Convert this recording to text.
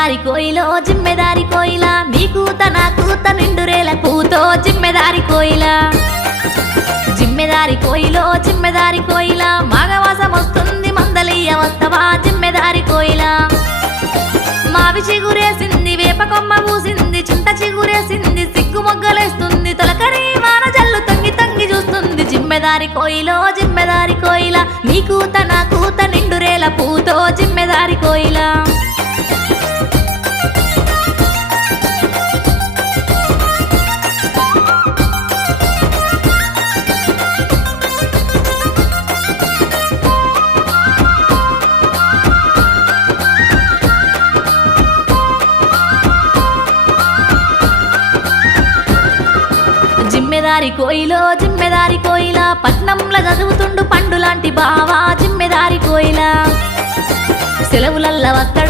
జిమ్మెదారి కోయిలో జిమ్మెదారి కోయిలా నీ కూత నా కూత నిండురేల కూతో జిమ్మెదారి కోయిలా జిమ్మెదారి కోయిలో జిమ్మెదారి కోయిలా మాఘవాసం వస్తుంది మందలియ వస్తవా జిమ్మెదారి కోయిలా మావి చిగురేసింది వేప కొమ్మ పూసింది చింత చిగురేసింది సిగ్గు మొగ్గలేస్తుంది తొలకరి వాన జల్లు తొంగి తొంగి చూస్తుంది జిమ్మెదారి కోయిలో జిమ్మెదారి కోయిలా నీ కూత నా కూత నిండురేల పూతో జిమ్మెదారి కోయిలా జిమ్మెదారి కోయిలా పట్నంలో చదువుతుండు పండు లాంటి బావా జిమ్మెదారి కోయిలా సెలవులల్ల వస్తాడు